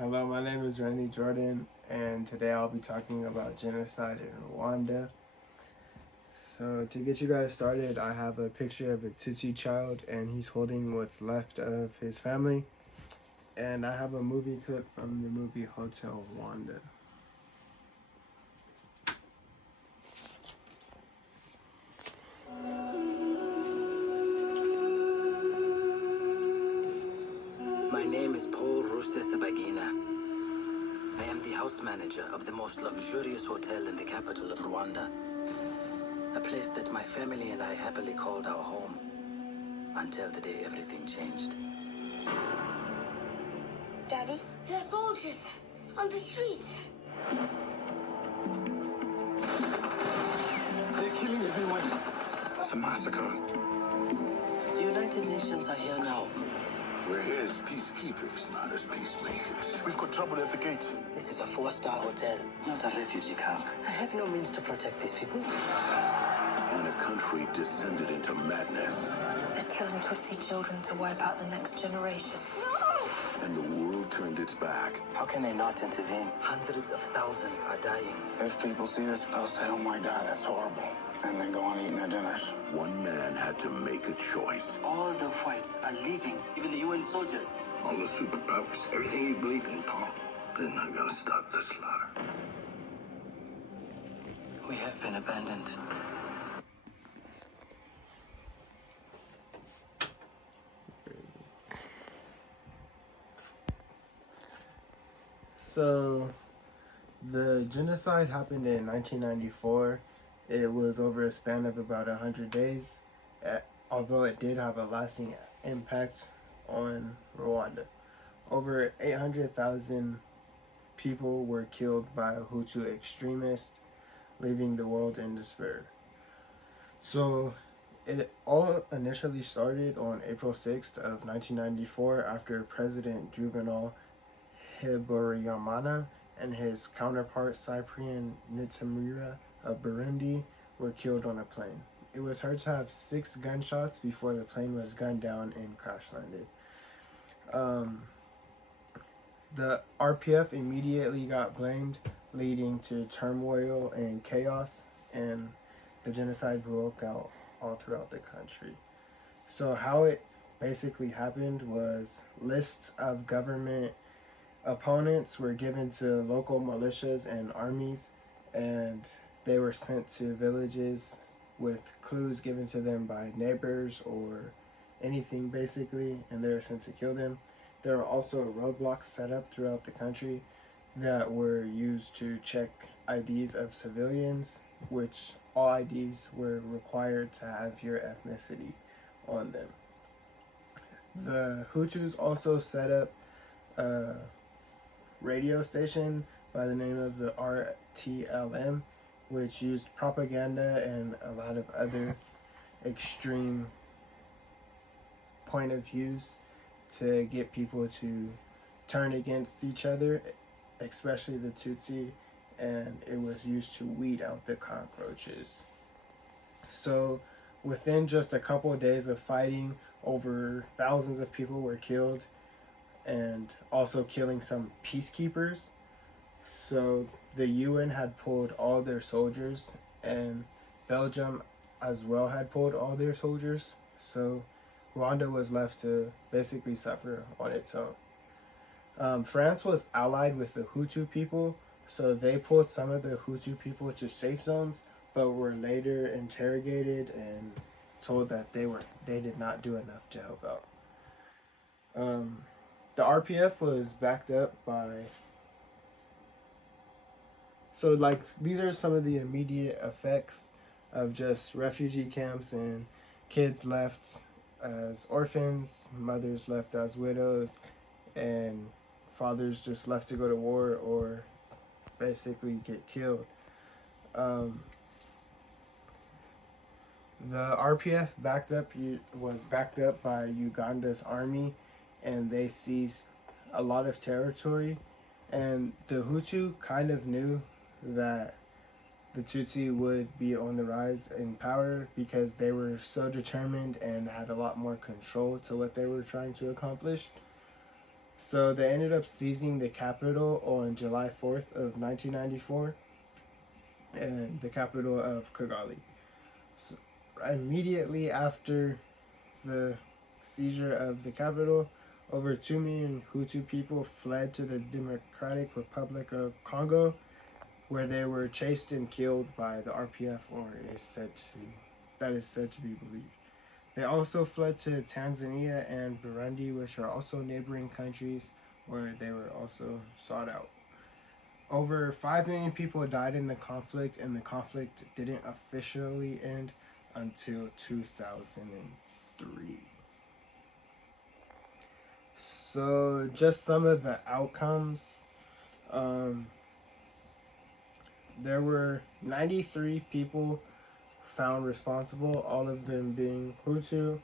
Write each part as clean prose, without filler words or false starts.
Hello, my name is Randy Jordan, and today I'll be talking about genocide in Rwanda. So to get you guys started, I have a picture of a Tutsi child, and he's holding what's left of his family. And I have a movie clip from the movie Hotel Rwanda. My name is Paul Rusesabagina. I am the house manager of the most luxurious hotel in the capital of Rwanda. A place that my family and I happily called our home until the day everything changed. Daddy, there are soldiers on the streets. They're killing everyone. It's a massacre. The United Nations are here now. We're here as peacekeepers, not as peacemakers. We've got trouble at the gate. This is a 4-star hotel, not a refugee camp. I have no means to protect these people. When a country descended into madness They're killing Tutsi children to wipe out the next generation. and the world turned its back, How can they not intervene? Hundreds of thousands are dying. If people see this, they'll say, oh my God, that's horrible. And then go on eating their dinners. one man had to make a choice. All the whites are leaving, even the UN soldiers. All the superpowers, everything you believe in, Paul, they're not gonna stop the slaughter. We have been abandoned. So the genocide happened in 1994. It was over a span of about 100 days, although it did have a lasting impact on Rwanda. Over 800,000 people were killed by Hutu extremists, leaving the world in despair. So it all initially started on April 6th of 1994 after President Juvenal Habyarimana and his counterpart Cyprien Ntaryamira of Burundi were killed on a plane. It was heard to have 6 gunshots before the plane was gunned down and crash landed. The RPF immediately got blamed, leading to turmoil and chaos, and the genocide broke out all throughout the country. So how it basically happened was lists of government opponents were given to local militias and armies, and they were sent to villages with clues given to them by neighbors or anything basically, and they were sent to kill them. There were also roadblocks set up throughout the country that were used to check IDs of civilians, which all IDs were required to have your ethnicity on them. The Hutus also set up a radio station by the name of the RTLM, which used propaganda and a lot of other extreme point of views to get people to turn against each other, especially the Tutsi, and it was used to weed out the cockroaches. So within just a couple of days of fighting, over thousands of people were killed, and also killing some peacekeepers. So the UN had pulled all their soldiers, and Belgium as well had pulled all their soldiers. So Rwanda was left to basically suffer on its own. France was allied with the Hutu people, so they pulled some of the Hutu people to safe zones, but were later interrogated and told that they did not do enough to help out. The RPF was backed up by... So like these are some of the immediate effects of just refugee camps and kids left as orphans, mothers left as widows, and fathers just left to go to war or basically get killed. The RPF was backed up by Uganda's army, and they seized a lot of territory, and the Hutu kind of knew that the Tutsi would be on the rise in power because they were so determined and had a lot more control to what they were trying to accomplish. So they ended up seizing the capital on July 4th of 1994, and the capital of Kigali. So immediately after the seizure of the capital, over 2 million Hutu people fled to the Democratic Republic of Congo, where they were chased and killed by the RPF, or that is said to be believed. They also fled to Tanzania and Burundi, which are also neighboring countries, where they were also sought out. Over 5 million people died in the conflict, and the conflict didn't officially end until 2003. So, just some of the outcomes. There were 93 people found responsible, all of them being Hutu,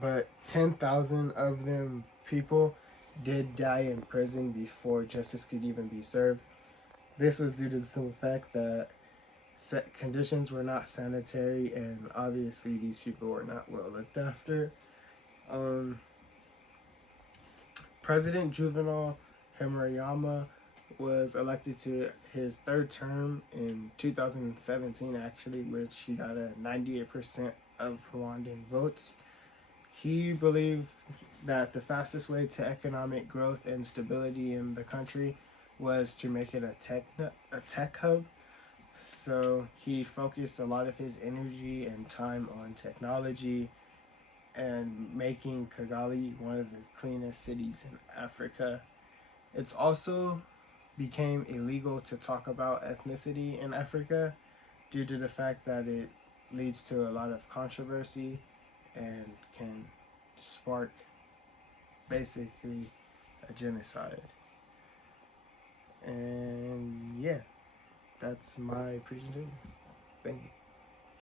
but 10,000 of them people did die in prison before justice could even be served. This was due to the simple fact that conditions were not sanitary, and obviously these people were not well looked after. President Juvenal Habyarimana was elected to his third term in 2017, actually, which he got a 98% of Rwandan votes. He believed that the fastest way to economic growth and stability in the country was to make it a tech hub. So he focused a lot of his energy and time on technology and making Kigali one of the cleanest cities in Africa. It's also became illegal to talk about ethnicity in Africa due to the fact that it leads to a lot of controversy and can spark basically a genocide. And yeah, that's my presentation. Thank you.